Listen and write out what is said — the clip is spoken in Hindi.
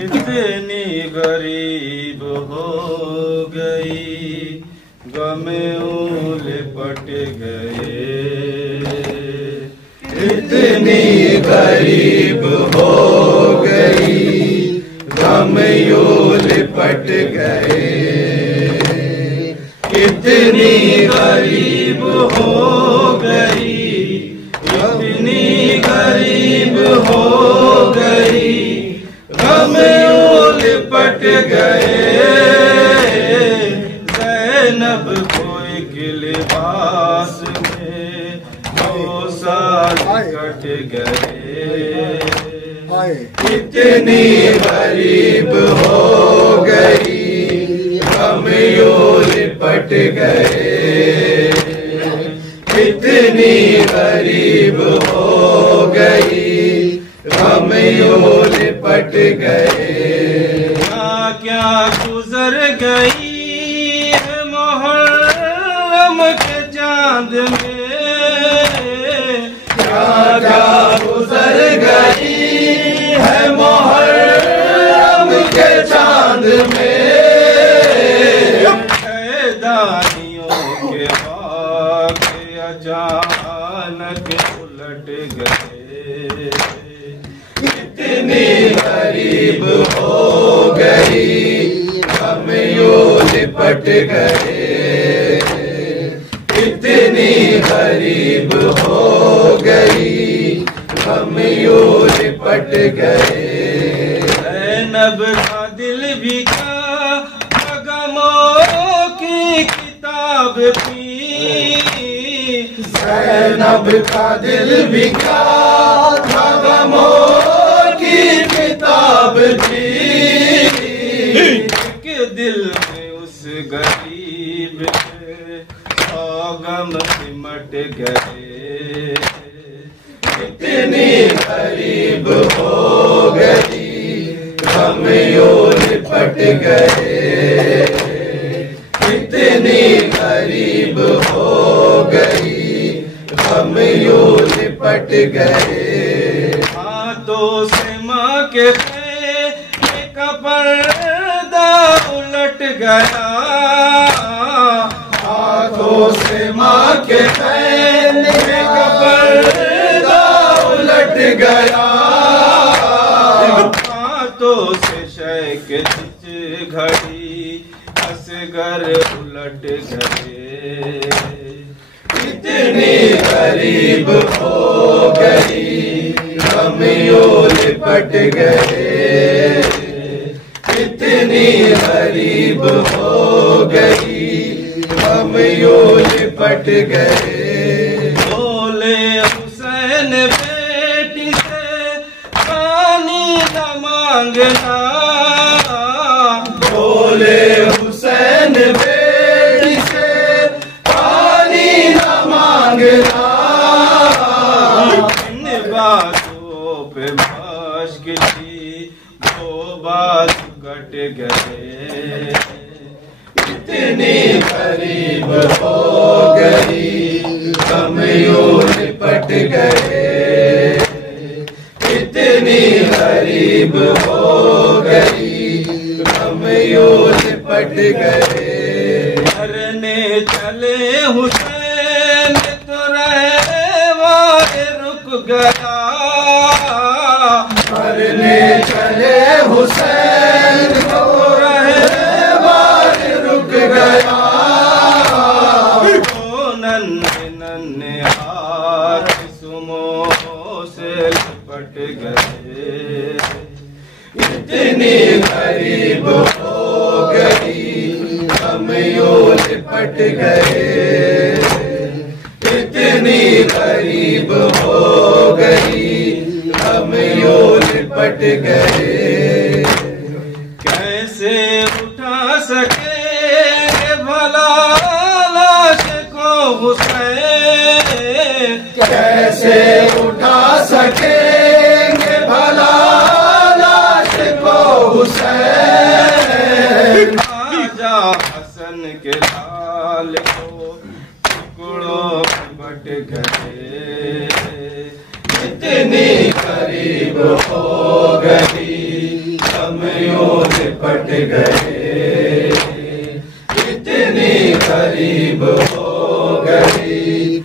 इतनी गरीब हो गई गम लिपट गए। इतनी गरीब हो गई गम लिपट गए। इतनी गरीब हो गई, इतनी गरीब हो गई गम लिपट गए। ज़ैनब को एक लिबास में 2 साल कट गए। इतनी गरीब हो गई गम लिपट गए। इतनी गरीब हो गई गम लिपट गए। क्या गुजर गई है मुहर्रम के चांद में, क्या गुजर गई है मुहर्रम के चांद में। दानियों के बाग अचानक उलट गए। इतनी गरीब हो गई गम लिपट गए। इतनी गरीब हो गई गम लिपट गए। ज़ैनब का दिल भी क्या गमों की किताब थी। ज़ैनब का दिल भी क्या गमों की किताब थी। कि दिल में उस गरीब के 100 गम सिमट गए। इतनी गरीब हो गई गम लिपट गए। इतनी गरीब हो गई गम लिपट गए। हाथों से माँ के का पर्दा उलट गया। हाथों से माँ के का पर्दा उलट गया। हाथों से शय के घड़ी असगर उलट गए। इतनी गरीब हो गई गम लिपट गए। इतनी गरीब हो गई गम लिपट गए। बोले हुसैन बेटी से पानी न मांगना। बोले हुसैन बेटी से पानी न मांगना। इन बातों पे मश्क थी, वो बात कट गए। इतनी गरीब हो गई गम लिपट गए। इतनी गरीब हो गई गम लिपट गए। मरने चले हुसैन तो रहवाए रुक गया। मरने चले हुसैन तो रहवाए रुक गया। नन्हे नन्हे हाथ सुमो से लिपट गए। इतनी गरीब हो गई गम लिपट गए। इतनी गरीब हो गई गम लिपट गए। कैसे उठा सके भला लाश को हुसैन। कैसे उठा सकेंगे भला लाश को हुसैन। आजा हसन के लाल को टुकड़ों में बट गए। इतनी गरीब हो गई गम हम यूं लिपट गए, इतनी करीब हो गई